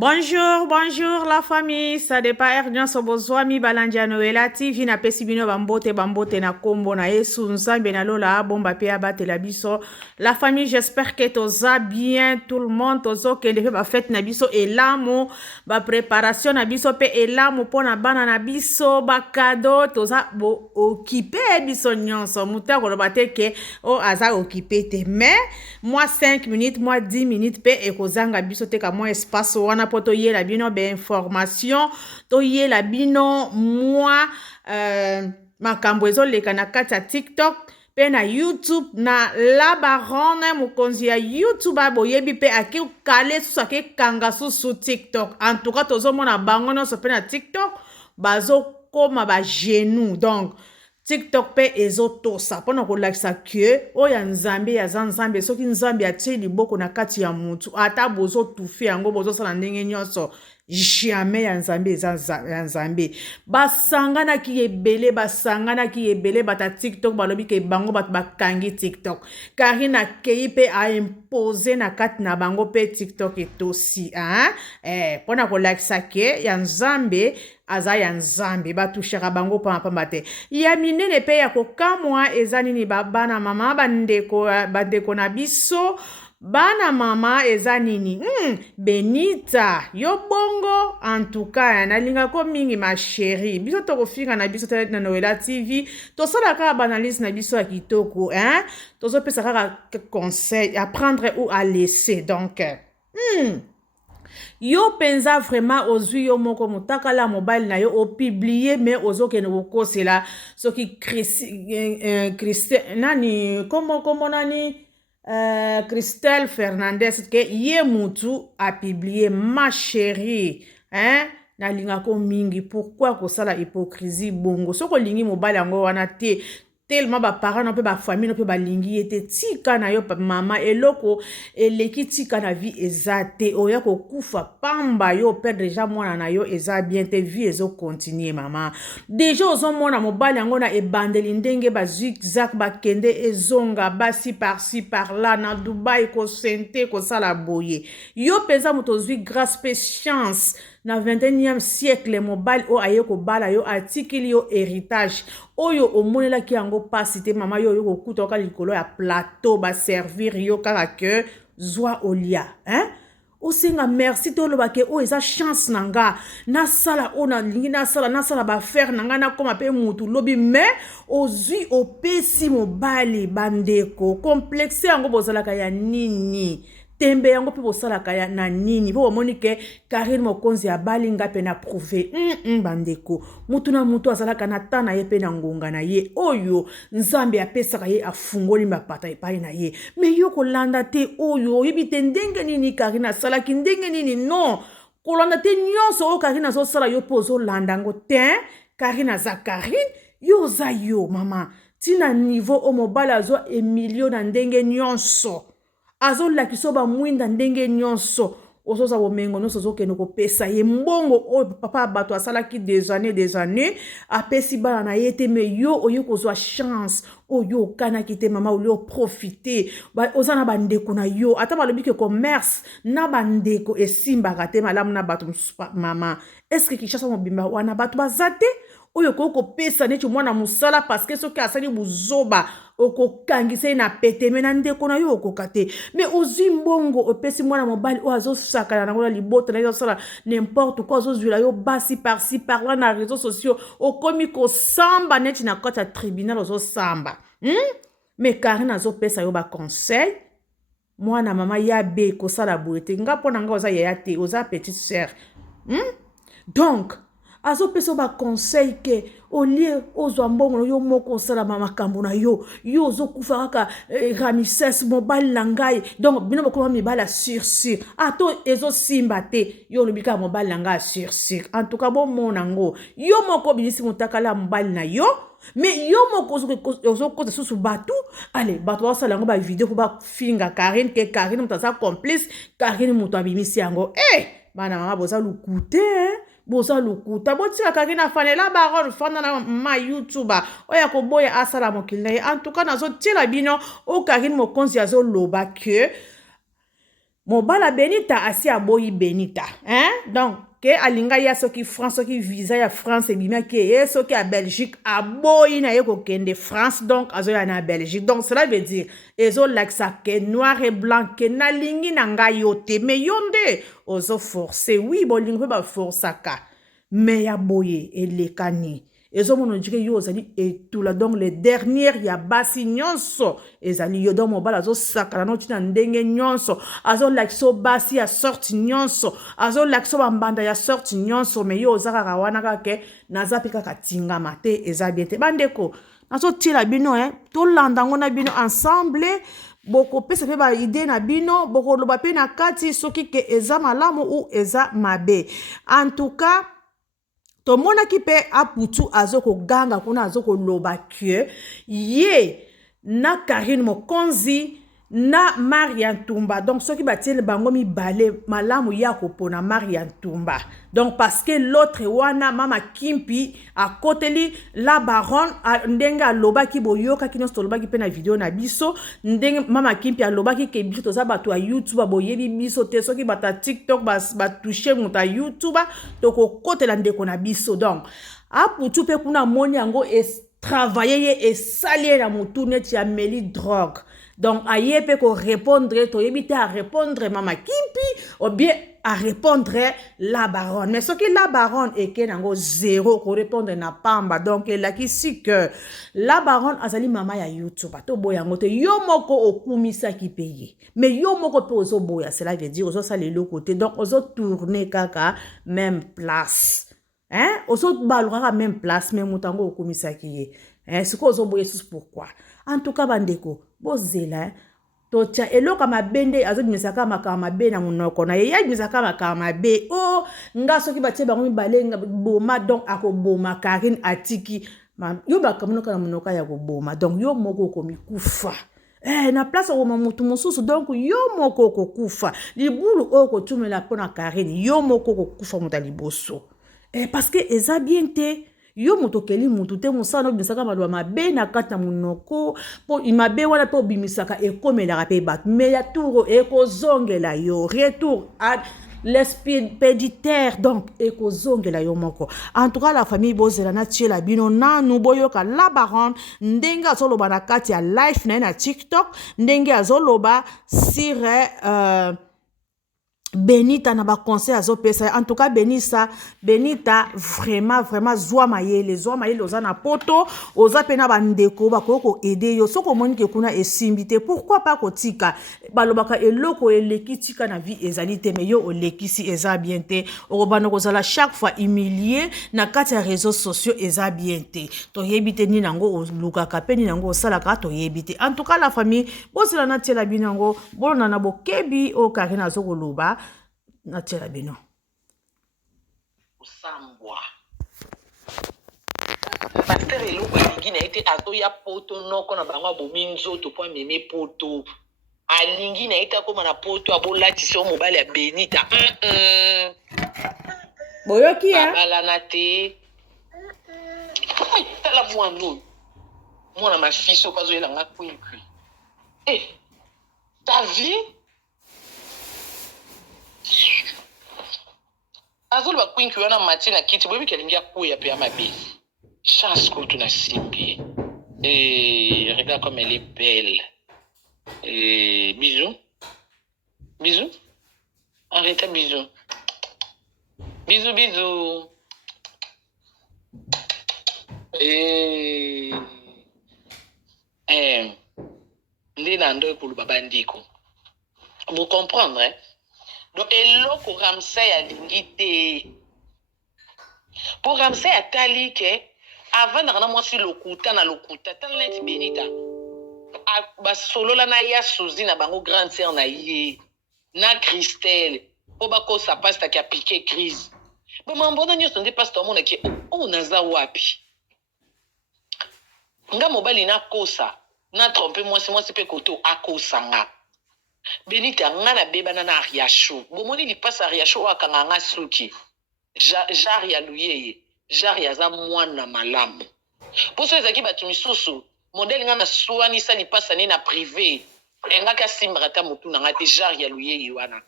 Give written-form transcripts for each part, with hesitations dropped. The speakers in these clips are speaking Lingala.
Bonjour, bonjour la famille. Ça dépend erdian sobozwami balandia Noela TV na pesi bino bambote na kombo na Yesu nzambe na lola bomba pe abate la biso. La famille, j'espère que toza bien tout le monde tozo ke ndefe ba fête na biso elamo ba préparation na biso pe elamo pona bana na biso ba cadeau toza bo occupé biso nyonso muta ko lobate ke o aza occupé te mais moi 5 minutes moi 10 minutes pe ekozanga biso te ka moi espace wana po toyela bino be information toyela bino moi makambo ezoleka na kati ya TikTok pe na YouTube na la baronne mokonzi ya YouTube aboyebi pe akikale susu akikanga susu TikTok. En tout cas tozomona bango nyonso pe na TikTok bazokoma ba genou donc TikTok pe ezotosa pona kolakisa ke oya nzambe ya nzambe soki nzambe atie liboko na kati ya mutu ata bozotufe yango bozosala ndenge nyonso jamais ya nzambe ya nzambe basanganaki ebele bata TikTok balobi ke bango bato bakangi TikTok Karine akei pe aimpose na kati na bango pe TikTok etosi pona kolakisa ke ya nzambe aza ya nzambe batushaka bango pamba te ya minene pe ya kokamwa eza nini bana mama bandeko na biso bana mama eza nini Benita yo bongo en tout cas nalinga ko mingi ma chérie biso tokofika na biso na Noela TV tosala kaka banalise na biso ya kitoko tozopesa kaka conseil à prendre ou à laisser donc yo penza vraiment ozwi yo moko mutakala mobile na yo opublier mais ozokene kokosela soki nani komo nani Christelle Fernandez ke ye mutu a publié ma chérie nalinga ko mingi pourquoi kosala hypocrisie bongo soko lingi mobile yango wana te tellement ba parents no pe ba famille no pe ba lingi ete tika na yo mama eloko eleki tika na vie ezate oya ko kufa pamba yo perdre déjà mwana na yo eza bien te vie ezo continuer mama déjà ozo mona mobali yango na ebandeli ndenge ba zigzag ba kende ezonga basi par là na Dubai ko sente ko sala boye yo peza moto zwi grâce pe chance na 21e siècle mobile o aye ko bala yo atikili yo héritage oyo omonela ki yango pasi te mama yo kokuta ka likolo ya plateau ba servir yo kaka ke zwa olia osenga merci to lobake o eza chance nanga nasala ona lingi nasala ba faire nanga na koma pe mutu lobi mais ozwi opesi mobali bandeko complexe yango bozalaka ya nini tembe yango pe bosalaka ya na nini po omoni ke Karine mokonzi ya balinga pe na prouver bandeko mutu na mutu azalaka na tana ye pe na ngonga na ye oyo nzambe apesaka ye afungoli mapata epai na ye me yo kolanda te oyo oyebi te ndenge nini Karine asalaki ndenge nini non kolanda te nyonso oyo Karine azosala yo po ozolanda ngo te Karine aza Karine yo oza yo mama tina niveau o mobali azwa emilio na ndenge nyonso azolakisa bamwinda ndenge nyonso ozoza bomengo nyonso ozokende kopesa ye mbongo oyo papa bato asalaki des années apesi bana na ye te me yo oyo kozwa chance oyo okanaki te mama olio profiter oza na bandeko na yo ata balobi ke commerce na bandeko esimbaka te malamu na bato mama eske Kinshasa mobimba wana bato baza te oyo kopesa neti mwana musala parce que soki asali buzoba okokangisa ye na peteme na ndeko na yo okoka te mais ozwi mbongo opesi mwana mobali oyo azosakana nango na libota na ye azosala n'importe quoi ozozwila yo basi par-ci par-là na réseaux sociaux okomi kosamba neti na kati ya tribunal ozosamba mais Karine azopesa yo baconseil mwana mama ya be kosala boye te nga mpo na nga oza yaya te oza petite sœur donc azopesa ba conseil ke olie ozwa mbongo yo moko osala makambo na yo ozokufa kaka Ramses mobali na ngai donc bino bokoma mibala sur ato ezosimba te yo lobika mobali na ngai sur en tout cas bomona ngo yo moko binisi motakala mobali na yo mais yo moko ozokoza susu batu allez bato basala yango ba video po bafinga Karine ke Karine moto aza complice Karine moto abimisi yango bana mama boza lukute boza lukuta botika Karine afanela baron fanda na ma YouTube oya koboya asala mokili na ye en tout cas nazotiela bino o Karine mokonzi azoloba ke mobala Benita asi aboyi Benita hein donc ke alinga ya soki France soki visa ya France ebima ke ye soki à Belgique aboyi na ye kokende France donc azoya na Belgique donc cela veut dire ezolakisa ke noir et blanc ke nalingi na ngai yo te mais yo nde ozoforce oui bolingo mpe baforsaka mais ya boye elekani ezomona ondire yo ozali etula donc les dernières ya basi nyonso ezali yo donc mobala azosakana no ntina ndenge nyonso azolakisa o basi ya sorti nyonso azolakisa bambanda ya sorti nyonso mais yo oza kaka wana kake naza mpe kaka tingama te eza bien te bandeko nazotiela bino tolanda ngo na bino ensemble bokopesa mpe baide na bino bokoloba mpe na kati soki ke eza malamu ou eza mabe en tout cas tomonaki mpe aputu azokoganga kuna azokoloba ke ye na Karine Mokonzi na Maria Ntumba donc soki batieli bango mibale malamu ya kopona Maria Ntumba donc parce que l'autre wana mama Kimpi akoteli la baronne ndenge alobaki boyokaki nyonso tolobaki mpe na video na biso ndenge mama Kimpi alobaki ke biso toza bato ya YouTube boyebi biso te soki bato ya TikTok batouche moto ya YouTube tokokotela ndeko na biso donc aputu mpe kuna moni yango travailler ye esali ye na motu neti ya meli drogue donc aye pe ko répondre toyebi te a répondre mama Kimpi ou bien à répondre la baronne mais ce que la baronne eke nango zéro ko répondre na pamba donc elakisi que la baronne azali mama ya YouTube to boya ngote yo moko okumisaki paye mais yo moko pe ozo boya cela veut dire ozo sala le côté donc ozo tourner kaka même place hein ozo balora même place mais mutango okumisaki ye hein ce que ozo boya c'est pourquoi en tout cas bandeko bozela tocha eloka mabende azobimisaka makama mabe na munoko na ye yabimisaka makama mabe oh nga soki batie bango mibale boma donc akoboma Karine atiki yo bakamunoka na munoka ya koboma donc yo moko komikufa na place au mamutu mosusu donc yo moko kokufa libulu oko tumela pona Karine yo moko kokufa muta liboso parce que eza bien te yo moto keli mutu te musana obimisaka malwa mabe na kati na munoko po imabe wana pe obimisaka ekomelaka pe bato mais ya tour ekozongela yo retour à l'expéditeur donc ekozongela yo moko en tout cas la famille bozela na tiela bino nanu boyoka la baronne ndenge azoloba na kati ya live na TikTok ndenge azoloba sur Benita na ba conseil azopesa en tout cas Benita vraiment zwa mayele oza na poto oza pena bandeko bakoko aider yo soko moni ke kuna esimbite pourquoi pas kotika balobaka eloko elekitika na vie ezalité mais yo olekisi eza bien te okobana kozala chaque fois humilié na kati ya réseaux sociaux eza bien te to yebite ni nango olukaka pe ni nango osalaka to yebite en tout cas la famille bozela na tiela binango bolona na bokebi o Karine azokoloba na tiela bino usambwa pasteur eloko alingi na ete azoya poto noko na bango abomi nzoto po ameme poto alingi na ete akoma na poto abolatisa yo mobali ya Benita boyoki babalana te tala mwana oyo mwana mafisi oyo azoyelanga kwinkwi ta vie azoloba kwinkwi wana mati na kiti boyebi kalingi akwea pe ya mabezi chance koto na simbi regarde comme elle est belle bisous bisous arrête bisous bisous nde na ndo ekoloba bandiko vous comprendre hein? Donc eloko Ramsey alingi te pour Ramsey atali ke avant na mwasi lokuta na lokuta tala neti Benita basolola na ya Suzy na bango grande sœur na ye na Christelle po bakosa pasta ki appliqué crise bo mambona nyonso nde pasta omona ki naza wapi nga mobali na kosa na trompe mwasi pe koto akosa nga Benita nga na bebana na Ariasho bomoni lipasa Ariasho akanga nga suki jari ya luyeye jari aza mwana malamu poso ezaki batu misusu modèle nga na soanisa lipasa ne na privé engaka simbaka ta mutu na nga te genre ya luyeyi wana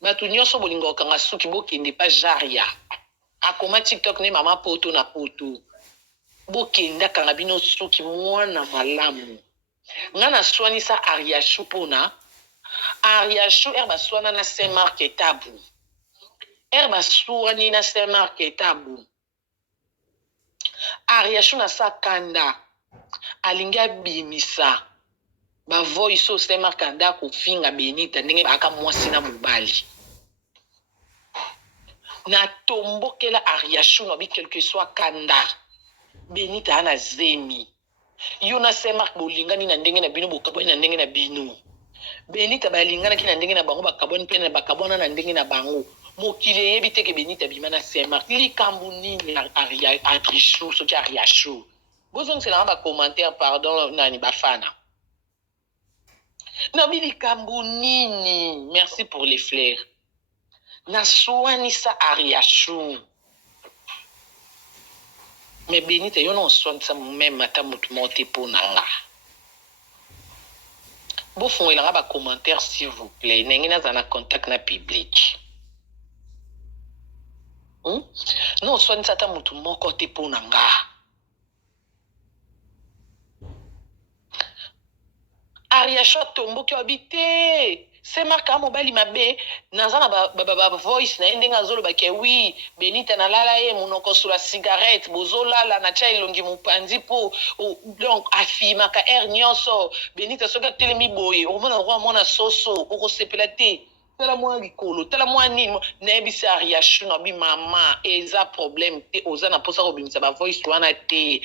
bato nyonso bolinga okanga suki bokende pa genre ya akoma TikTok ne mama poto na poto bokenda kanga bino suki mwana malamu nga na swanisa Ariashu pona Ariashu baswana na Saint Mark etabu baswani na Saint Mark etabu Ariashu na sakanda alingi abimisa voice au Saint Mark anda kofinga Benita ndenge baka mwasi na mobali na tombokela Ariashu na bi quelque soit kanda Benita ana zemi yo na Saint Mark bolingani na ndenge na bino bokaboni na ndenge na bino Benita balingana ki na ndenge na bango bakaboni pe na bakabona na ndenge na bango mokili yebi teke Benita bimana Saint Mark likambu nini Ariashu soki Ariashu bozong c'est là ba commentaire pardon nani bafana nabi likambu nini merci pour les fleurs na soanisa Ariashu mais Benita yo non soanisa même ata mutu mote po nanga bo fongela ba commentaire s'il vous plaît nengi na zana contact na public non soanisa ata mutu moko te po nanga Ariashu tomboki obite c'est marqué mobali mabe nazana ba voice na ndenga zolo ke oui Benita na lala ye munoko sula cigarette bozola la na cha ilongi mupanzi po donc afima ka nyonso Benita soka telemi boye o mona roi mona soso o ko sepela te tala mwa likolo tala mwa nini na ebisa Ariashu na bi mama eza problème te oza na posa ko bimisa ba voice wana te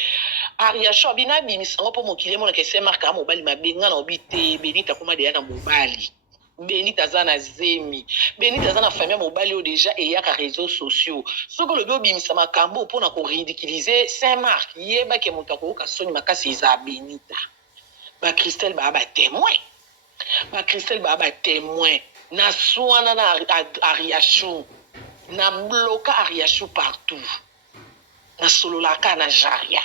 Ariashu bina bimisa ngo po mokile mona ke c'est marqué mobali mabe ngana obite Benita koma de na mobali Benita zana zemi Benita zana famille mobali o déjà eyaka réseaux sociaux soko le bimisa makambo pona ko ridiculiser Saint Mark yeba ke mutako ka soni makasi za Benita ba Christelle ba témoin ba Christelle ba témoin na soana na Ariashu na bloka Ariashu partout na sololaka na Jaria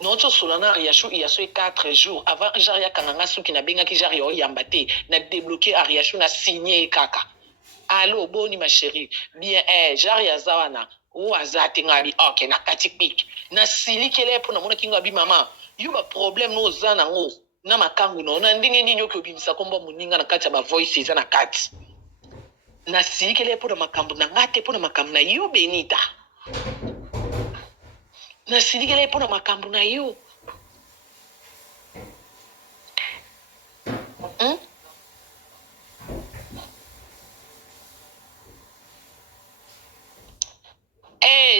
notre solana Ariashu il y a 4 jours avant Jaria kananga suki na benga ki Jaria o yambate na débloquer Ariashu na signé kaka allo boni ma chérie bien Jaria zawana o azati ngabi okay na katipik na silikele po na mona kinga bi mama yo ba problème no zana ngo na makangu no na ndenge nini yoki obimisa kombo muninga na kati ya ba voices na kati na silikele po na makambu na ngate po na makambu na yo Benita na silikele po na makambu na yo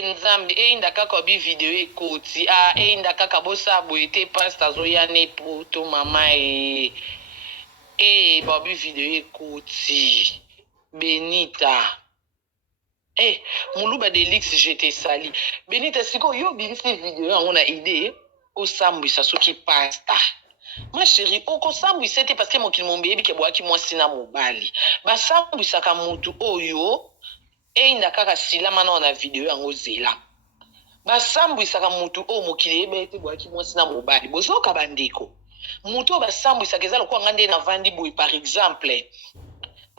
nzambi eyinda kaka bi video ekoti eyinda kaka bosa boye te pastor zoya ne poto mama babi video ekoti Benita muluba delix j'étais sali Benita siko yo bimisi video yango na idée osambwisa soki pasta ma chérie okosambwisa te parce que mokili mombeyebi ke bwaki mwasi na mobali basambwisaka mutu oyo eyinda kaka silama na video yango zela basambwisaka mutu o mokili ebe ete bwaki mwasi na mobali bozoka bandeko mutu o basambwisaka eza lokola nga nde na vandi boye par exemple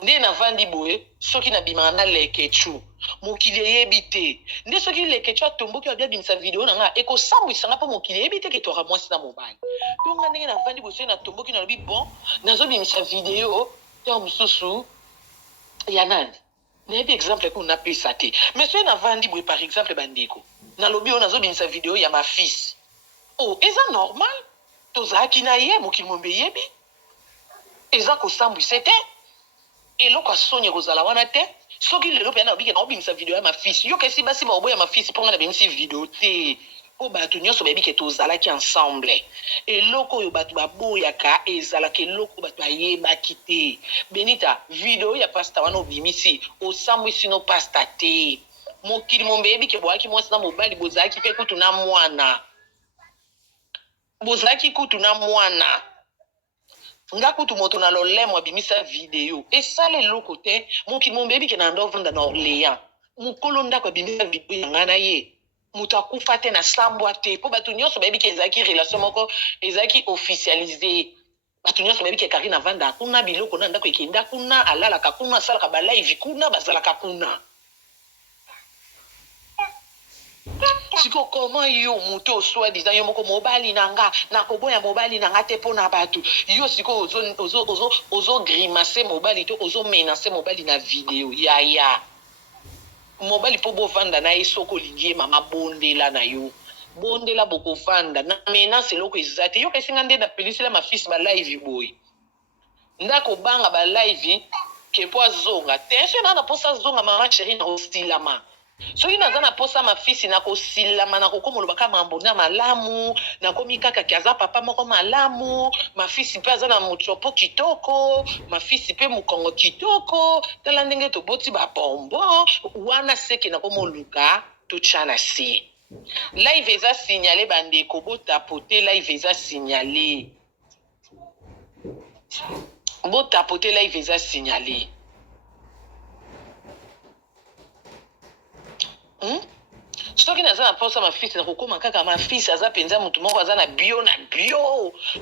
nde na vandi boye soki na bimaka na lekechu mokili eyebi te nde soki lekechu atomboki abia bimisa video na nga ekosambwisanga mpo mokili eyebi te ketwaka mwasi na mobali to nga ndenge na vandi boye soki natomboki nalobi bon nazobimisa video ntango mosusu ya nani nayebi exemple ko napesa te mais soki navandi boye par exemple bandeko nalobi oyo nazobimisa video ya mafisi eza normal tozalaki na ye mokili mombe yebi eza kosambwise te eloko asoni ekozala wana te soki lelo mpe nalobike naobimisa video ya mafisi yoka esi basi baoboya mafisi mpo nga nabimisi video te po bato nyonso bayebi ke tozalaki ensemble eloko oyo bato baboyaka ezalaka eloko bato bayebaki te Benita video ya pasta wana obimisi osambwisi no pasta te mokili mombe yebi ke boyaki mwasi na mobali bozalaki mpe kutu na mwana nga kutu moto na lolemo abimisa video esala eloko te mokili mombe yebi ke na ndovanda na Orléans mokolo ndako abimisa video ya nga na ye moto akufa te na sambwa te po bato nyonso bayebi ke ezalaki relation moko ezalaki officialisé bato nyonso bayebi ke Karine avanda kuna biloko na ndako ekenda kuna alalaka kuna asalaka balive kuna bazalaka kuna. Siko comment yo moto soit disant yo moko mobali nanga nakoboya mobali nanga te pona bato yo siko ozo grimacer mobali to ozo menacer mobali na vidéo ya mobali po bovanda na ye soko lingi mama bondela na yo bondela bokovanda na menace eloko eza te yo kesinga nde napelisela mafisi balive boye ndako banga balive ke po azonga te so na posa azonga mama chérie na ostilama soki naza na posa mafisi nakosilama nakokoma olobaka mambo na malamu nakomi kaka ke aza papa moko malamu mafisi mpe aza na motshopo kitoko mafisi mpe mokongo kitoko tala ndenge toboti babombo wana seke nakomoluka totya na se live eza signale bandeko botapote live eza signale botapote live eza signale soki naza na posa mafisi nakokoma kaka mafisi aza mpenza motu moko aza na bio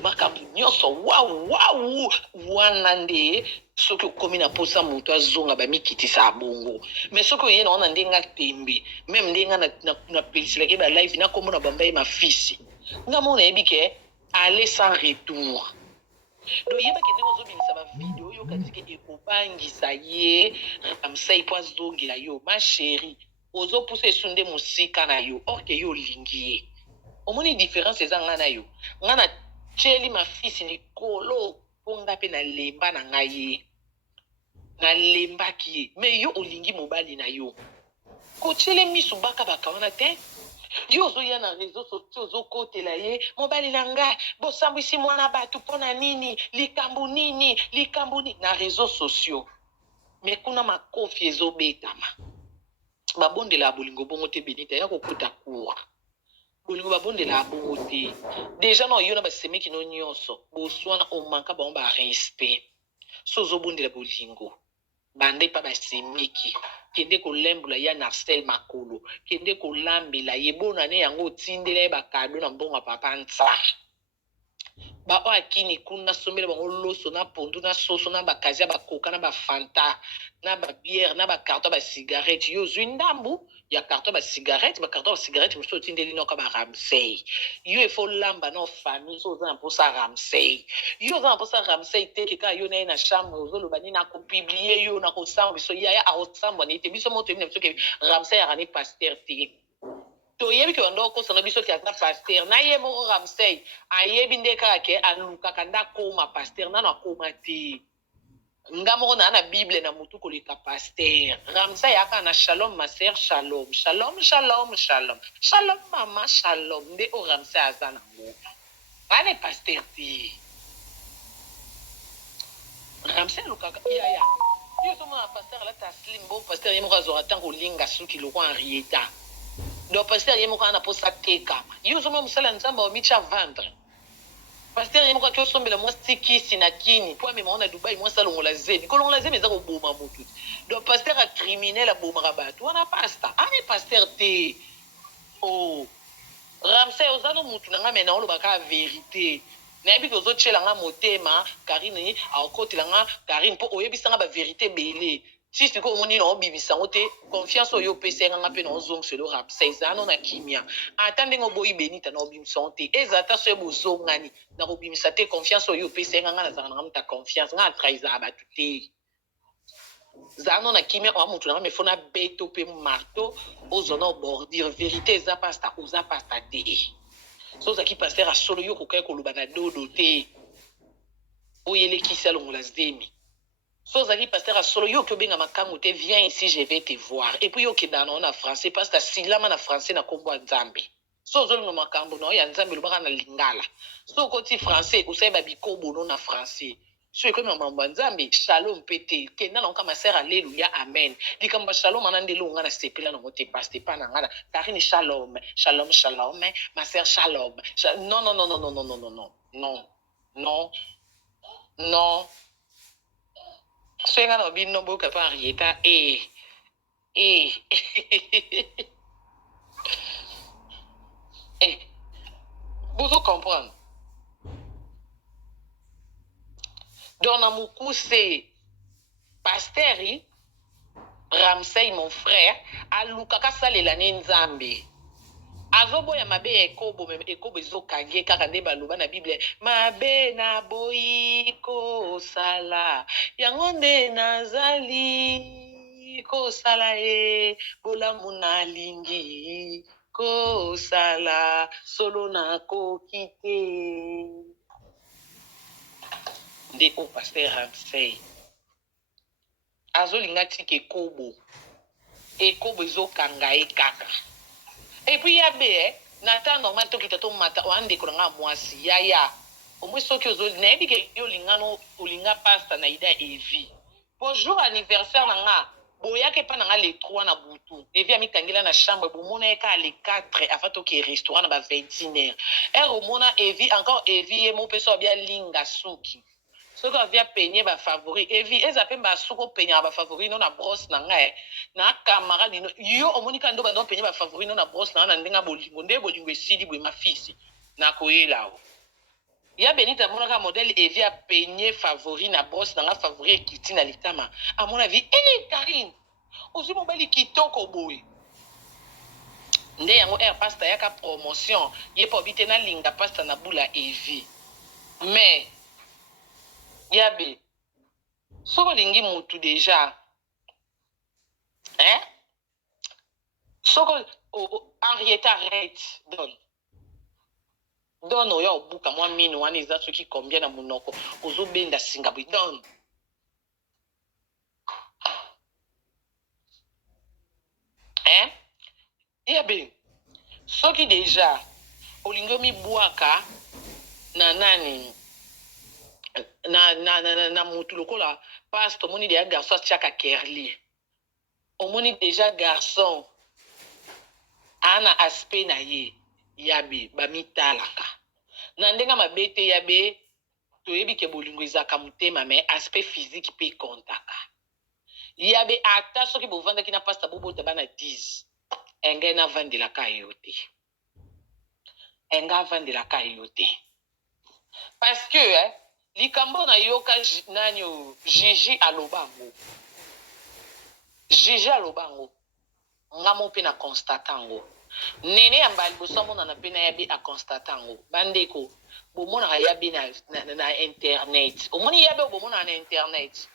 makambo nyonso wau wana nde soki okomi na posa motu azonga bamikitisa abongo mais soki oye na wana ndenga tembe meme ndenga napeliselaki balive nakomona bamba ye mafisi nga moko nayebi ke aller sans retour do yebaki ndenge ozobimisa bavideo oyo katike ekobangisa ye ramsay po azongela yo ma chérie ozopusa esunde mosika na yo orke yo olingi ye omoni différence eza nga na yo nga na tyeli mafisi likolo mpo nga mpe nalemba na ngai ye nalembaki ye me yo olingi mobali na yo kotyele misu bakabaka wana te yo ozoya na réseau sociaux ozokotela ye mobali na ngai bosambwisi mwana bato mpo na nini likambo nini na réseau sociaux me kuna makofi ezobetama babondela ya bolingo bongo te Benita ya kokota kuwa bolingo babondela ya bongo te deja na oyo na basemeki no nyonso boswana omanka bango barespect so ozobondela bolingo bande pa basemeki kende kolembola ya Narcel Makolo kende kolambela ye bonane yango otindela ye bakado na mbongo ya papa nsa bao akini kuna sombela bango loso na pondu na soso na bakazi ya bakoka na bafanta na babiere na bakarton ya basigarete yo ozwi ndambu ya karton ya basigarete bakarton ya basigarete mosusu otindeli noka baramsey yo efo lamba na famille so oza na mposa ramsey yo oza na mposa ramsey te keka yo na ye na chambre ozoloba nini akopiblie yo na kosamba biso yaya akosambwa na ye te biso mo toyebi na biso ke ramsey akani paster te toyebi ke bando okosana biso ke aza paster na ye moko ramsey ayebi nde kaka ke alukaka nde akoma paster nano akoma te nga moko na bible na motu koleka paster ramsey aka na shalom ma sœur shalom mama shalom nde o ramsey aza nango ane paster te ramsey alukaka yaya yo tomona paster alata slim bo paster ye moko azwaka ntango olinga suki loko henrieta donc paster ye moko ana posa tekama yo ozomona mosala nzambe omitya vendre paster ye moko aki osombela mwasi kisi na kini mpo amema wana dubai mwasi alongola zemi kolongola zemi eza koboma motu donc paster acriminel abomaka bato wana pasta ane paster te o ramsey oza no mutu na nga me na olobaka verité nayebi ke ozotyela nga motema Karine akotela nga Karine mpo oyebisanga baverité ebele si sikoyo omoni na obimisa yango te confiance oyo opesa yanga mpe na ozongiselo ramsey eza no na kimia ata ndenge oboyi Benita na obimisa yango te eza ata so ebozongani na kobimisa te confiance oyo opesa yanga nga nazala nanga muta confiance nga atrahisaka bato te zala no na kimia oya motu nanga mefo na beto mpe marteau ozwa na obordire verité eza pasta oza pasta te so ozalaki paster asolo yo kokai koloba na dodo te oyo elekisi alongola zemi so ozalaki paster asolo yo oki obenga makango te viens ici je vais te voir et puis yo okendaka na yo na français paster asilama na français na nkombo ya nzambe so ozolinga makambo na yo ya nzambe elobaka na lingala so okoti français osayeba bikobono na français so ekomi mambo ya nzambe shalom mpe te kenda nango kama ser alleluya amen likambo ya shalom ana nde elongo nga na sepela nango te paste epa na nga na Karine shalom ma ser shalom non non non non non non non non non non non so nga na obino boyoka mpe henrieta bozo comprendre donc na mukuse pasteri Ramsey mon frère alukaka salela ne nzambe azoboya mabe ya ekobo meme ekobo ezokange kaka nde baloba na bible mabe na boyi kosala yango nde nazali kosala ye bolamu nalingi kosala solo nakoki te nde o paster Ramsey azolinga tika ekobo ezokanga ye kaka epuis yabe na temps normal tokita tomata oandeko na nga mwasi yaya omwe soki nayebi ke yo olinga pasta na ida evi po jour anniversaire na nga boyaki epa na nga le 3 na butu evi amikangela na chambre bomona ye ka le 4 afa toke restaurant na ba 21h ere omona evi encore evi ye mo mpe so abia linga suki soki avia penye bafavori evi eza mpe basuki openyaka bafavori no na brosse na ngai na camarade ino yo omonika ndo bando penye bafavori no na brosse na nga na ndenga bolingo nde bolingo esili boye mafisi nakoyela o ya benita amonaka modele evi apenye favori na brosse na nga favori ekiti na litama amona vi Karine ozwi mobali kitoko boye nde yango air pasta yaka promotion ye po bite na linga pasta na bula evi mais yabe soki olingi mutu deja soki Henriette arrête don oyo obuka mwa mino wana eza soki combien na monoko ozobenda singa boye don yabe soki deja olingi omibwaka na nani na mutu lokola paste omoni deja garçon atiaka kerli omoni deja garçon ana aspect na ye yabe bamitalaka na ndenga mabe te yabe toyebi ke bolingo ezaka motema me aspect physique mpe kontaka yabe ata soki bovandaki na pasta bobota bana 10 engai navandelaka yo te engai avandelaka yo te parce que likambo na yoka nani Gigi alobango nga mo mpe na constata ngo nene ya mbali liboso amonana mpe na yabe aconstata ngo bandeko bomonaka yabe na internet omoni yabe oyo bomonaka na internet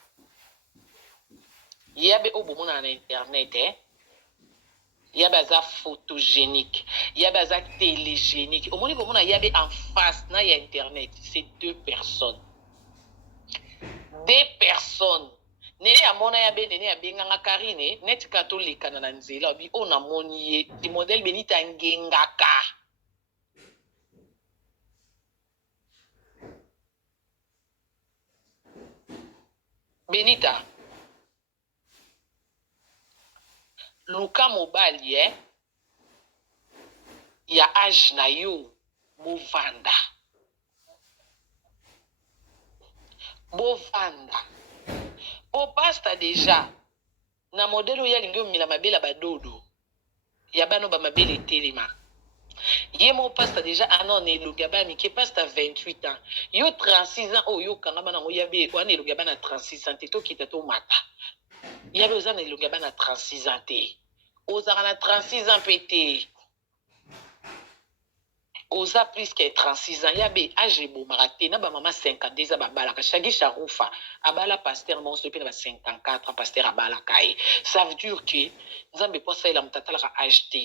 yabe oyo bomonaka na internet yabe aza photogénique yabe aza télégénique omoni bomona yabe en face na ya internet c'est deux personnes nene amona yabe nene abenganga Karine neti ka tolekana na nzela obi o namoni ye di modèle benita ngengaka benita luka mobali ya age na yo bovanda po pasta deja na modele oyo alingi omila mabele badodo ya bano bamabele etelema ye mo pasta deja anon elongi ya bana mike pasta 28 ans yo 36 ans oyo okangama nango yabe wana elongi ya bana 36 ans te tokita tomata yabe oza na elongi ya bana 36 ans te ozaka na 36 ans mpe te oza plus que 36 ans yabe age ebomaka te na bamama 52 eza babalaka Shagi Sharufa abala paster monso mpe na ba 54 ans paster abalaka ye ça veut dire que nzambe mpo asalela moto atalaka age te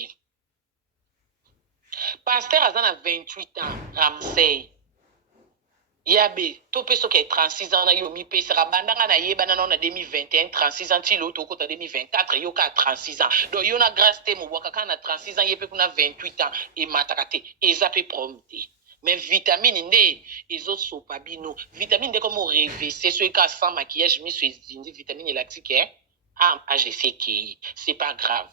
paster aza na 28 ans Ramsey yabe to mpe soki 36 ans na yo mipesaka bandanga na yebana nao na 2021 36 ans ntilo tokota 2024 yo ka 36 ans donc yo na grâce te mobwaka kaka na 36 ans ye mpe kuna 28 ans emataka te eza mpe problème te mais vitamine nde ezosopa bino vitamine nde komo revese so eka sans maquillage miso ezindi vitamine elakisi age esekei c'est pas grave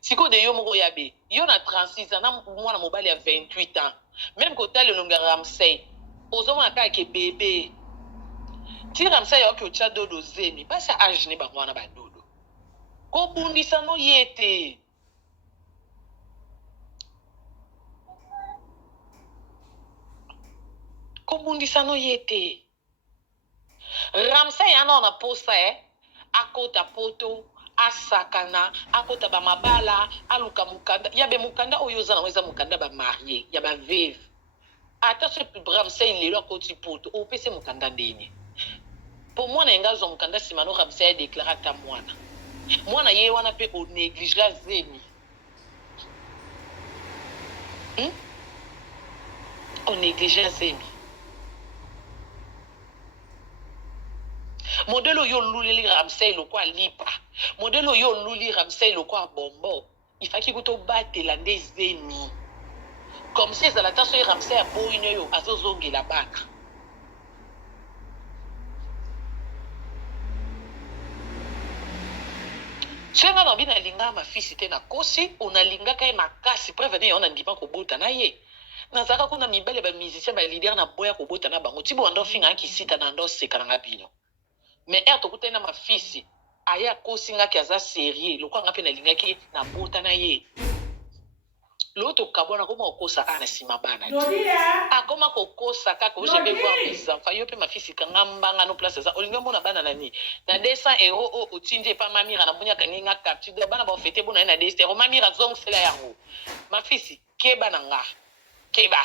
sikoyo de yo moko yabe yo na 36 ans na mwana mobali ya 28 ans même kotala elongi ya Ramsey ozomona kaka ke bebe ti Ramsey ayoki otya dodo zemi basi age ne bango wana badodo kobundisa no ye te kobundisa no ye te Ramsey yana na posa akota poto asakana akota ba mabala aluka mukanda yabe mukanda oyo za na weza mukanda ba marié ya ba veuve ata ce Ramsey lelo akoti poto opese mukanda ndeni pour moi na ngazo mukanda simano Ramsey déclara ta mwana ye wana pe o négligea zemi o négligea zemi modèle yo luli Ramsey lo kwa lipa modèle yo luli Ramsey lo kwa bombo il faki kuto batela ndezeni comme si ezala ta so Ramsey a boyino yo azozongela bana senga na bina linga mafisi te na kosi onalinga kai makasi preuve ne ona ndima ko bota na ye nazaka kuna mibale ba musicien ba leader na boya ko bota na bango tibo ndo finga kisita na ndo seka na bino mais to kutena mafisi aya kosi nga ki aza sérieux lokwa nga pe na linga ki na bota na ye l'autre kabona koma okosa kana sima bana akoma kokosa kaka je vais voir mes enfants yo pe mafisi kanga mbanga no place za olinga mona bana nani na 200 euros o otindi pa mamira na munya kaninga kapti do bana ba fete bona na 200 euros mamira zong sela yango mafisi keba na nga keba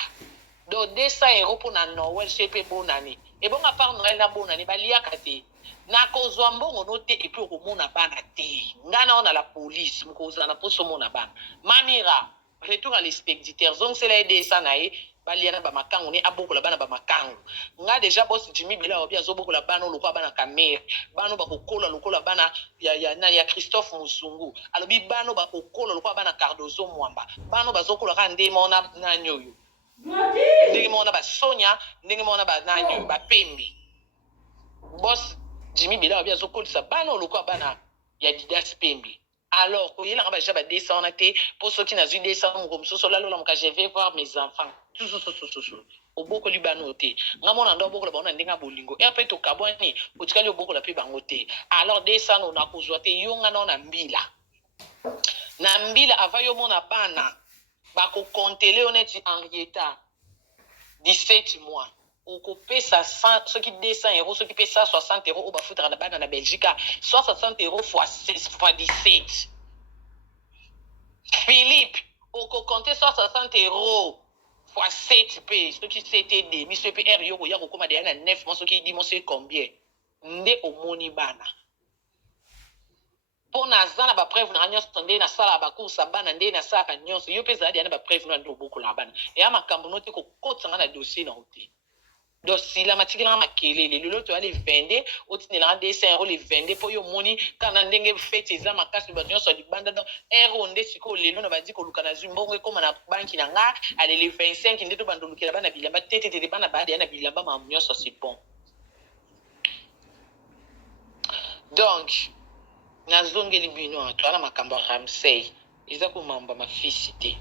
do 200 euros pour na Noël chepe bonani e bonga par Noël na bonani balia kate na kozwa mbongo no te et puis okomona bana te ngana ona la police mukoza na poso mona bana mamira retour à l'expéditeur zong sela ede sanae baliana ba makango ni abokola bana ba makango nga déjà boss Jimmy Bila obi azobokola bana lokwa bana kamere bano bakokola lokola bana ya Christophe Musungu alobi bano bakokola lokwa bana Cardozo Mwamba bano bazokola ka ndemo na nyoyo ndenge mona ba Sonia ndenge mona ba nanyo ba Pembe boss Jimmy Bila obi azokolisa bana lokwa bana ya Didas Pembe. Alors, quand il a déjà descendre pour ceux qui n'ont pas descendre comme ça, je vais voir mes enfants. Tout. Au boko libanoté. Ngamon ando boko la bana ndinga bolingo. Et après to kabwani, otikali au boko la pe bangote. Alors descendre on a kozwate yonga na mbila. Na mbila avayo mona bana. Bako kontele honnête Henrietta. 17 mois. Oko pesa 100, ceux qui descend euros, ceux qui pèsent 60 euros, on va foutre la banane en Belgique. 60 euros fois 6 fois 17. Philippe, oko compter 60 euros fois 7 p. Ceux qui s'étaient des, monsieur PR, yoko, yako, comme des 9 mois, ceux qui disent, c'est combien? Nde omoni bana. Pour nazana ba preuve na nyonso nde na sala ba kursa bana nde na saka nyonso yo pesa dia na ba preuve na ndo boko la bana. Et amakambo note ko kotanga na dossier na hote. Donc, si la matière est makélé, les lots, tu vas les vendre, ou tu n'as des 5 euros les vendre pour your money, quand on a fait tes amas, casse le bâtiment sur du bande dans euro, on dit que les lots, on va dire que le canazum, bon, comme on a banque qui n'a pas, allez les 25, qui n'est pas dans le qui là-bas, n'a pas tête, t'es pas n'a-bas, n'a pas là-bas, mais mieux, ça c'est bon. Donc, na zonge libino, toi, la macamba Ramsey, ils ont comme ma fille.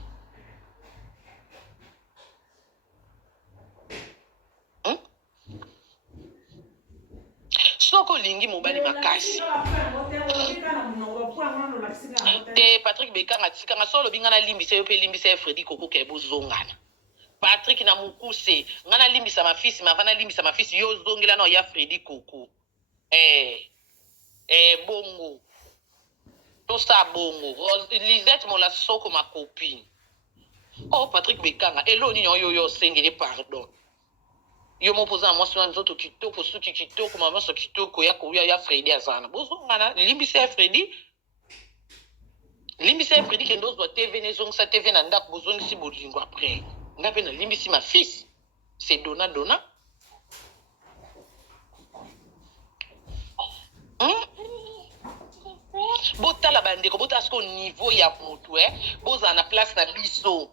Soko lingi mobali makasi te Patrick Bekanga tikanga solo bingana limbisa yo pe limbisa Freddy Koko ke bozongana Patrick na mukuse ngana limbisa mafisi mavana limbisa mafisi yo zongela na ya Freddy Koko bongo to sa bongo Lisette mon la soko ma copine oh Patrick Bekanga eloni yo sengele pardon yo mopoza moi so nzoto kitoko suki kitoko mama so kitoko ya Freddy azana bozo ngana limbisa Freddy kendo zo TV nezong sa TV na ndako bozo ngisi bolingo après ngape na limbisi ma fils c'est dona botala bandeko botasko niveau ya mutu boza na place na biso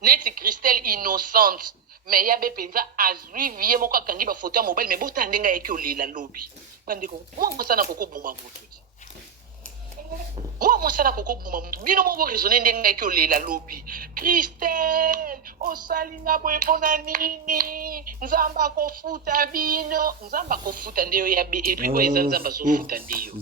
net Christelle innocente mais ya be penza azui vie moko akangi ba photo mobile mais bota ndenga yake olela lobi bandeko moi sana koko buma mutu moi sana koko buma mutu bino mo raisonner ndenga yake olela lobi Christelle osalinga boye pona nini nzamba kofuta bino nzamba kofuta ndeyo ya be et puis ko nzamba zofuta ndeyo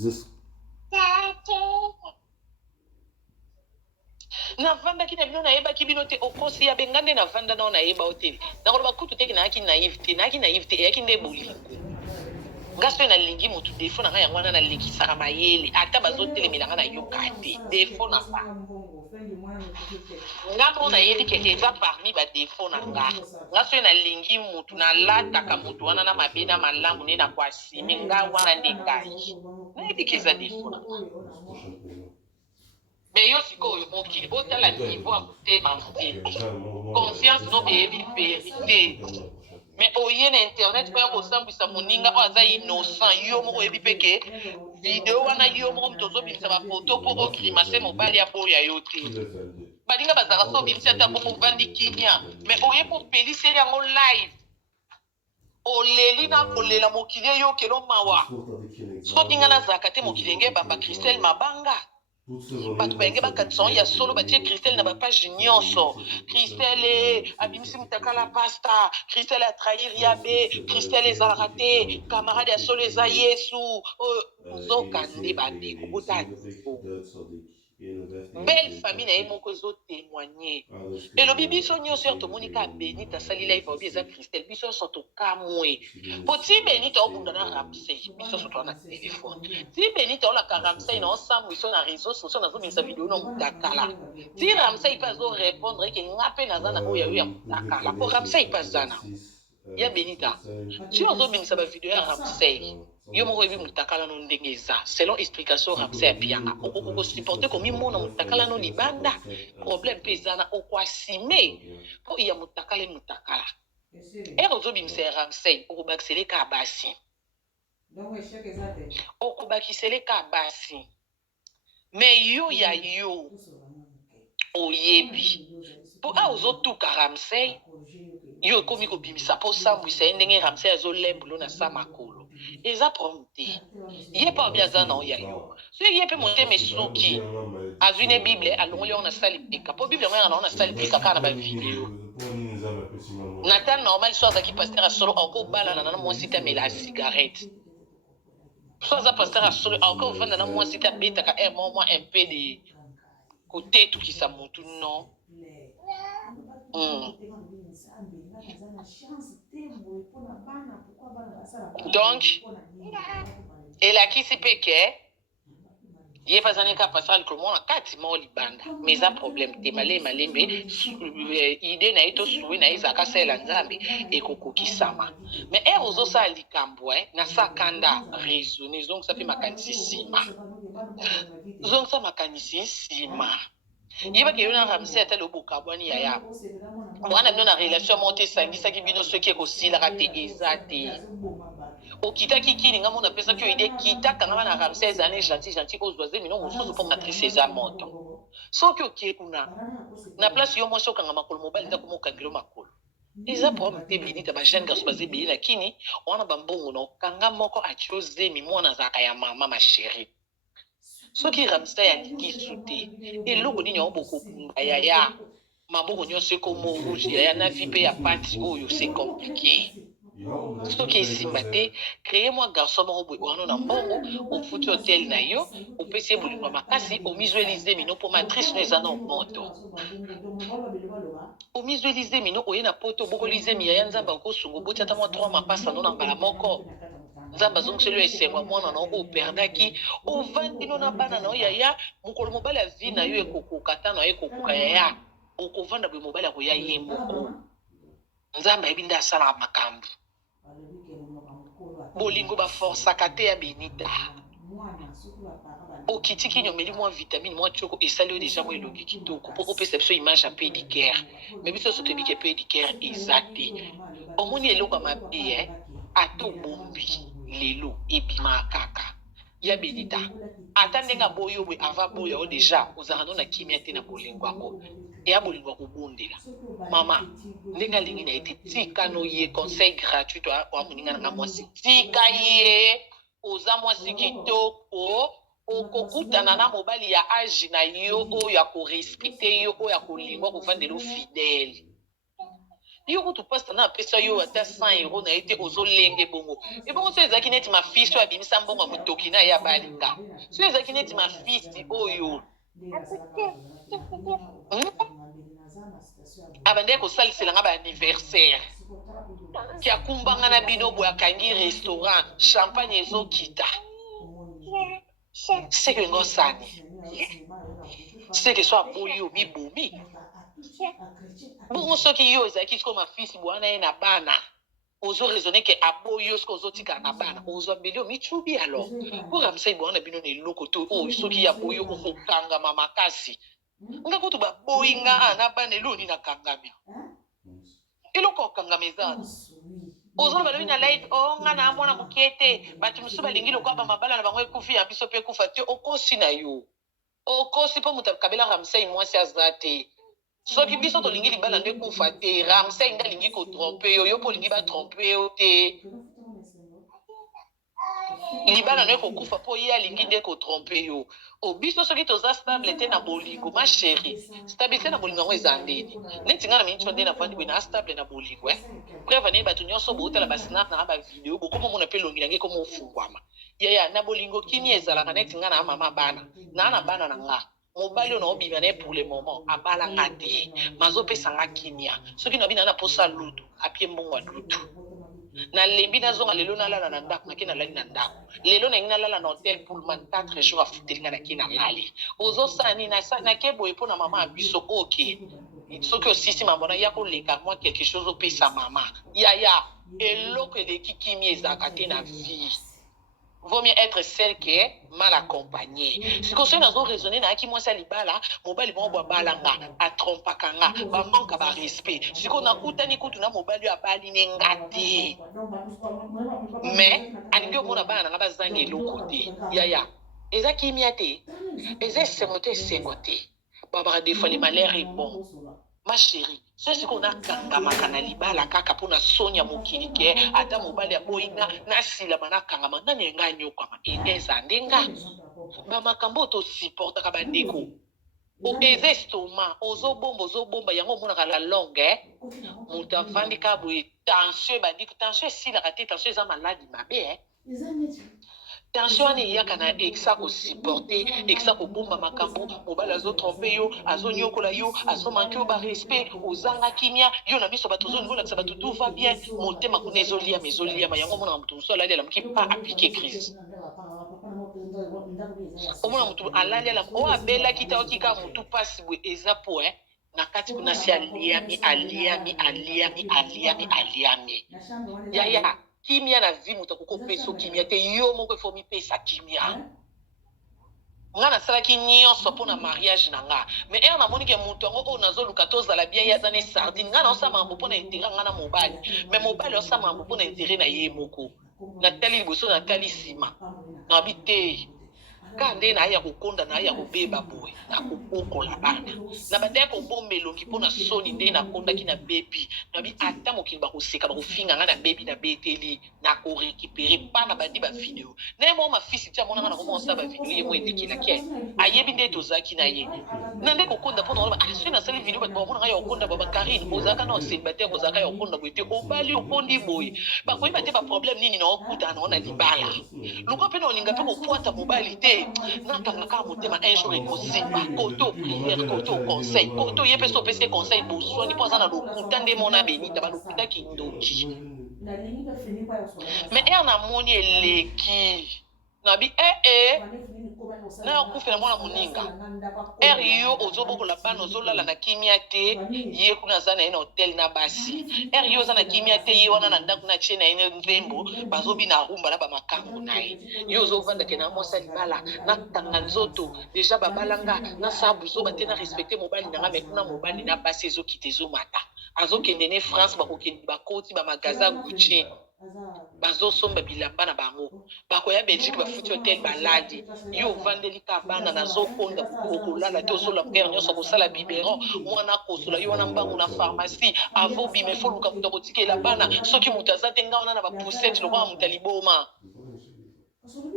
na vanda ki na bino na yeba ki bino te okosi ya bengande na vanda na yeba hotel na koloba kutu te na ki naivete ya ki nde bolingo ngaso na lingi mutu defo na nga yango wana na lekisaka mayele ata bazotelemela nga na yoka te defo na nga nga mpo nayebi ke eza parmi badefo na nga ngaso na lingi mutu nalataka mutu wana na mabe na malamu ne na kwasime nga wana nde ngai nayebi ke eza defo na nga me yo sikoyo mokili otala niveau ya kotema motema confiance no eyebi verité mais oye na internet koya kosambwisa moninga oyo aza innocent yo moko oyebi mpe ke video wana yo moko moto ozobimisa bafoto mpo ogrimase mobali aboya yo te balinga bazalaka so obimisi ata bongo ovandi kimia mais oye mpo opeliseli yango live oleli na kolela mokili eyokelo mawa soki nga nazalaka te mokili enge bamba Christelle Mabanga bato bayenge bakanisa ya solo batie Christelle na bapage nyonso Christelle abimisi mutakala pasta Christelle a trahir yabe Christelle ezalaka te camarade ya solo eza yesu nzoka nde bandeko botani belle famille na ye moko ezotémoigne elobi biso nyonso ere tomoni ka Benita asali live obi eza Christelle biso nyonso tokamwe po ti Benita obunda na Ramsey biso nyonso toa na telefone ti Benita olaka Ramsey na osambwiso na réseau sociaux nazobimisa video na mutakala ti Ramsey mpe azorépondre eke nga mpe naza na oyo ya mutakala po Ramsey mpe aza na ya Benita ti ozobimisa bavideo ya Ramsey yo moko oyebi mutakala no ndenge eza selon explication Ramsey abianga okoko kosupporte komimona mutakala no libanda problème mpe eza na okwasime mpo iya mutakala mutakala ere ozobimisa ya Ramsey okobakisele ka basi okobakisele ka basi me yo ya yo oyebi mpo a ozotuka Ramsey yo ekomi kobimisa mpo sambwisa ye ndenge Ramsey azolembulo na sa makolo eza problème te ye mpe obi aza na oya yo so ye mpe motema esuki azwi ne bible alongoli yango na sali peka mpo bible yango yanga na yango na sali peka kaka na bavideo na temps normal so azalaki paster asolo akobalana na mwasi te amela ya cigarette so aza paster asolo akovanda na mwasi te abetaka air mwa un peu de kotetukisa motu non donc elakisi mpe ke ye bazani ka passer likolo mwana kati moko libanda mais eza problème te malembe ide na ye to suwe na ye ezalaka salela nzambe ekokokisama mais ere ozosala likambo na sakanda raisonne ezongisa mpe makanisi nsima zongisa makanisi nsima yebaki yo na Ramsey atali obokabwani yaya wana bino na relation moko te esangisaki bino soki ekosilaka te eza te okitaki kini nga mona apesaki yo ide kitaka nga na Ramsey ezane gentil ozwaze mino mosusu mpo matrice eza moto soki okie kuna na place yo mwasi okanga makolo mobali ndako mokangelo makolo eza problème te Benita bajeune garçon baza ebele lakini wana bambongo na okanga moko atie ozemi mwana azalaka ya mama ma chérie soki Ramsey alingi su te eloko nini yango bokokumba yaya maboko nyonso ekomo rouge yaya na vi mpe ya pati oyo c'est compliqué soki esimba te créer mwa garçon moko boye wana na mbongo ofuti hotel na yo opesi ye bolingo makasi omizwelize mino mpo matrice no eza na moto omizwelize mino oye na poto obokolize miyaya nzambe akosunga oboti ata mwa 3 mapasa no na mbala moko nzambe azongiseli yo esengo mwana na oyo operdaki ovandi no na bana na yo yaya mokolo mobali ya vi na yo ekokoka ta na yo ekokoka yaya okovanda boye mobali akoya ye moko nzambe ayebi nde asalaka makambo bolingo baforsaka te ya Benita okitiki nyomeli mwa vitamine mwa tioko esali yo deja mwa elongi kitoko mpo opesa biso image ya pédicare me biso nyonso toyebi ke pédicare eza te omoni eloko ya mabe ata obombi lelo ebima kaka ya Benita ata ndenge aboyo boye ava boya o deja ozalaka no na kimia te na bolingo yango eya bolingo ya kobondela mama ndenge alingi na ye te tika no ye conseil gratuit oya moninga nanga mwasi tika ye oza mwasi kitoko okokutana na mobali ya age na yo oyo akorespecte yo oyo akolingwa kovandela fidèle yo kutu pasta na apesa yo ata 100 € na ye te ozolenge bongo ebongo so ezalaki neti mafisi oyo abimisa mbongo ya motoki na ye abalinga so ezalaki neti mafisi oyo abandeki kosaliselanga baanniversaire ki akumbanga na bino boya kangi restaurant champagne ezokita seke ngo sani seke so aboyi obi bomi bongo soki yo ezalaki siko mafisi bwana ye na bana ozo raisonner ke aboyi siko ozotika na bana ozo mbeli michubi alors pour ramsay bwana bino na eloko to o soki ya boyi okokangama makasi nga kutu baboyi nga na bana eloni na kangami eloko okangama eza ozo balobi na live nga na mwana mokie te bato mosusu balingi lokwa bamabala na bango ekufi ya biso mpe ekufa te okosi na yo okosi mpo moto akabela ramsay mwasi aza te soki biso tolingi libala nde kufa te ramsay nde alingi kotrompe yo mpo olingi batrompe yo te libala nde kokufa mpo ye alingi nde kotrompe yo biso soki toza stable te na bolingo ma chéri stabilité na bolingo yango eza ndeni neti nga na minitio nde navandi boye na stable na bolingo preuve naye bato nyonso bootala basnap na bavideo bokomomona mpe elongi nange koma ofungwama yaya na bolingo kini ezalaka neti nga na mama bana na bana na nga mobali oyo naobima naye pour le moment abalanga te mazopesa nga kimia soki nabina na posa lutu apie mbongo ya lutu nalembi nazonga lelo nalala na ndako nake nalali na ndako lelo nangi nalala na hotel pullman 4 jours afutelinga nake nalali ozosani nake boye mpo na mama ya biso oke soki osisi mambona ya koleka mwa quelque chose opesa mama yaya eloko eleki kimia ezalaka te na vie vaut mieux être celle qui est mal accompagnée. Si on a raisonné, na ki mwasi libala, mobali mo bwa balanga, atrompaka nga, ba manka ba respect. Si on a kutani kutuna mobali abali ngati. Mais aningi omona bana nga bazangi eloko te. Yaya, eza kimia te. Eza sengote. Baba des fois les malheurs est bon. Ma chérie, c'est ce qu'on a kangama kana libala kaka pona sonya mokili ke ata mobali ya boyinga na sila mana kangama na nenga nyokama eza ndenga ba makambo to supporta ka bandeko o ezestoma ozo bomba yango mona kala longue mutu avandi ka boye tension bandiko tension sila ka te tension eza maladi mabe tension wana eyaka na ekisa kosupporte ekisa kobomba makambo mobali azotrompe yo azonyokola yo azomanke yo barespect ozanga kimia yo na biso bato ozolingo olakisa bato tout va bien motema kuna ezoliama yango omona moto mosu alali alamuki pa aplike crise omona moto alali alamu oyo abelaki ta okika motu pasi boye eza po na kati kuna si aliami yaya kimia na vie moto akoko pesa kimia te yo moko efomi pesa kimia nga nasalaki nyonso mpona mariage na nga mais ere namoni ke moto yango oyo nazoluka tozala bien ye aza ne sardine nga naosala makambo mpona intere nga na mobali mais mobali osala makambo mpona intere na ye moko natali liboso natali nsima nabi te ka nde naya kokonda naya kobeba boye nakobokola bana na bandaya kobomba elongi mpona soni nde nakondaki na bebi nabi ata mokili bakoseka bakofinga nga na bebi na beteli nakorekipere mpa na bandi bavideo naye mo mafisi ti amonanga nakomonsa bavideo ye mo elekelaki ayebi nde tozalaki na ye na nde kokonda mpona oloba soki nasali video bato bamonanga ya kokonda baba karine ozalaka na célibataire kozalaka ya kokonda boye te obali okondi boye bakoyeba te baproblème nini na okutana nango na libala lokwa mpe na olinga mpe kopwata mobali te nakanga kaka motema un jour ekosimba koto prière koto conseil koto ye mpe so opesi conseil boswani mpo aza na lokuta nde mona benita balokuta kindoki mais ere namoni eleki nabi na okufela mwana moninga ere yo ozobokola bana ozolala na kimia te ye kuna aza na ye na hotel na basi ere yo oza na kimia te ye wana na ndako na tie na ye nzembo bazobi na rumba na bamakambo na ye yo ozovandake na mwasi ya libala natanga nzoto deja babalanga nasabu zoba te na respecte mobali nanga me kuna mobali na basi ezokita ezomata azokende ne France bakokende bakoti bamagaza Gucci bazosomba bilamba na bango bakoya Belgique bafuti hotel baladi yo ovandeli ka bana nazokonda okolala te osolamuka nyonso kosala biberon mwana kosola yo wana mbangu na pharmacie avobima efo luka moto akotikela bana soki moto aza te nga wana na bapoussete lokola moto aliboma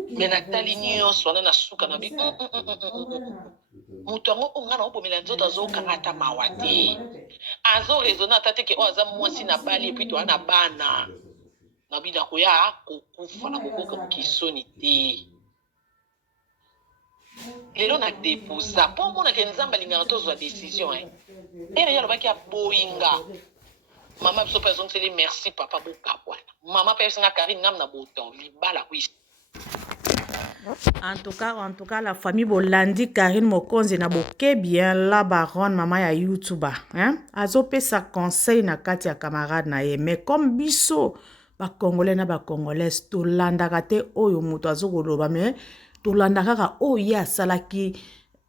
me natali nyonso wana na suka na bi moto yango onga na obomela nzoto azokanga ata mawa te azoraisonne ata teke oyo aza mwasi na bali epui to wana bana nabi nakoya kokufa na kokoka mokisoni te lelo na deposa mpo omonake nzambe alingaka tozwa décision ere ye alobaki aboyinga Maman biso personne te dit merci papa bokabwana. Maman personne a Karine ngam na boton libala oui. En tout cas, la famille Bolandi, Karine Mokonzi na boke bien la baronne maman ya YouTuber. Hein? Azope sa conseil na kati ya camarade na ye. Mais comme biso, ba Congolais na ba Congolais, to landaka te oyo muto azokoloba, mais to landaka oyo asalaki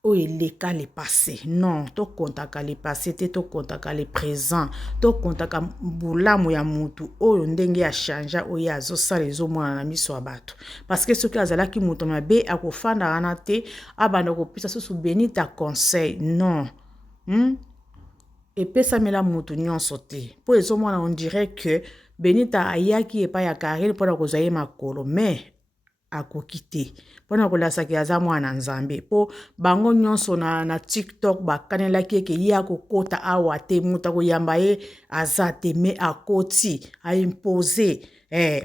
oyo eleka le passé. Non, to kontaka le passé te, to kontaka le présent, to kontaka bulamu ya mutu oyo ndenge ya chanja oyo azosala ezomona na miso ya bato. Parce que soki azalaki mutu mabe akofanda wana te abanda kopesa susu Benita conseil. Non. Epesamela mutu nyonso te. Po ezomona on dirait que Benita ayaki epai ya Karine mpona kozwa ye makolo, mais akoki te mpona kolasaki aza mwana nzambe po bango nyonso na TikTok bakanelaki eke ye akokota awa te mutu akoyamba ye aza te, me akoti aimpose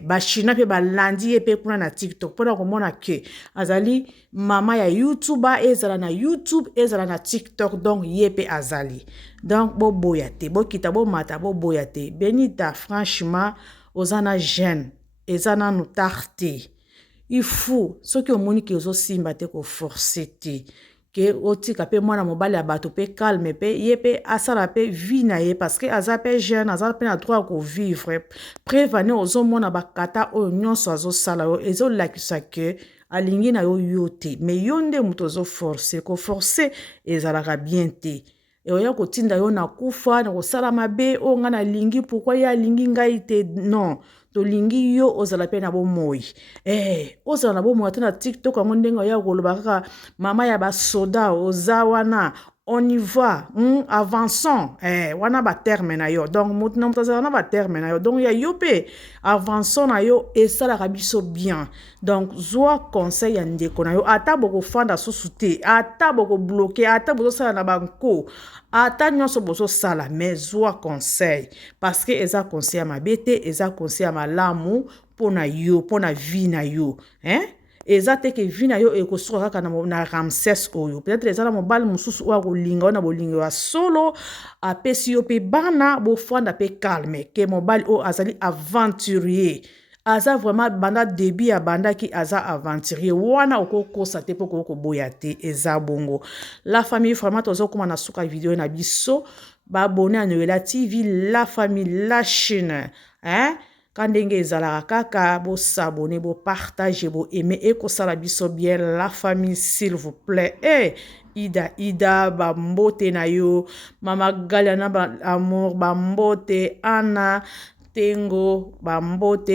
bachina mpe balandi ye mpe kuna na TikTok mpona komona ke azali mama ya YouTuber, ezala na YouTube ezala na TikTok, donc ye mpe azali. Donc boboya te, bokita bomata boboya te. Benita franchement oza na jeune eza nanu tard te. Il faut ce que omoni ke ozosimba te ko forcer te ke otika pe mwana mobali ya bato pe calme pe ye pe asala pe vie na ye parce que aza pe jeune aza pe na droit ko vivre prévane ozomona bakata oyo nyonso azosala yo ezolakisa ke alingi na yo te, mais yo nde moto ozoforce ko forcer ezalaka bien te. Oya kotinda yo na kufa na kosala mabe o nga na lingi pourquoi ya lingi ngai te. Non, to lingi yo ozala pe na bomoi. Ozala na bomoi ata na TikTok yango ndenge oya koloba kaka mama ya basoda oza wana on y va, avançons, wana ba terme na yo. Donc moto na moto azala na ba terme na yo. Donc ya yo pe avançons na yo esalaka biso bien. Donc zwa conseil ya ndeko na yo ata boko fanda susu te, ata boko bloquer, ata bozo sala na banko, ata nyonso bozo sala, mais zwa conseil parce que eza conseil ya mabete, eza conseil ya malamu pona yo, pona vie na yo, eza te ke vie na yo ekosuka kaka na Ramses oyo. Peut-être eza na mobali mosusu oyo akolinga oyo na bolingo ya solo apesi yo pe bana bofanda pe calme ke mobali oyo azali aventurier. Aza vraiment banda début ya banda ki aza aventurier wana okokosa te po koboya te eza bongo. La famille vraiment tozo kuma na suka video na biso ba abonné à Noela TV, la famille, la chaîne, Kandenge ezalaka kaka bo s'abonner, bo partager, bo aimer et kosala biso bien la famille s'il vous plaît. Ida bambote na yo, mama Galiana ba amour bambote, Anna Tengo bambote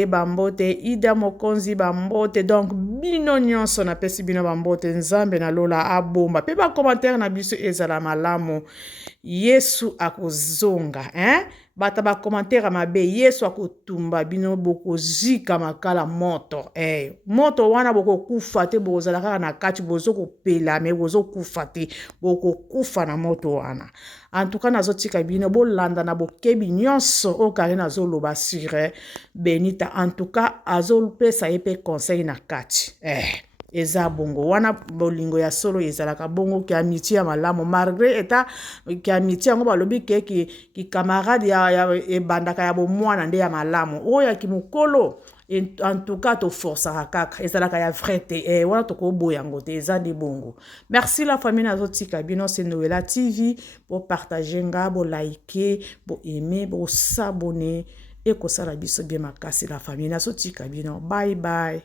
Ida Mokonzi bambote. Donc bino nyonso na pesi bino bambote, nzambe na lola abomba pe ba commentaire na biso ezala malamu. Yesu akozonga, bata ba commentaire mabe Yesu akotumba bino boko zika makala moto. Moto wana boko kufa te bozala kaka na kati bozo kopela me bozo kufa te boko kufa na moto wana. En tout cas nazotika bino bolanda na bokebi nyonso o Karine azoloba sur Benita. En tout cas azolpesa yepe conseil na kati. Eza bongo wana bolingo ya solo ezalaka bongo ki amitié ya malamu malgré eta ki amitié yango balobi ke ki camarade ya ebandaka ya bomwana nde ya malamu oya ki mukolo. En tout cas to force kaka ezalaka ya vrai te wana to ko boya ngo te eza ndi bongo. Merci la famille nazotika bino c'est Noela TV pour partager nga bo liker bo aimer bo s'abonner et ko sala biso bien makasi la famille nazotika bino. Bye bye.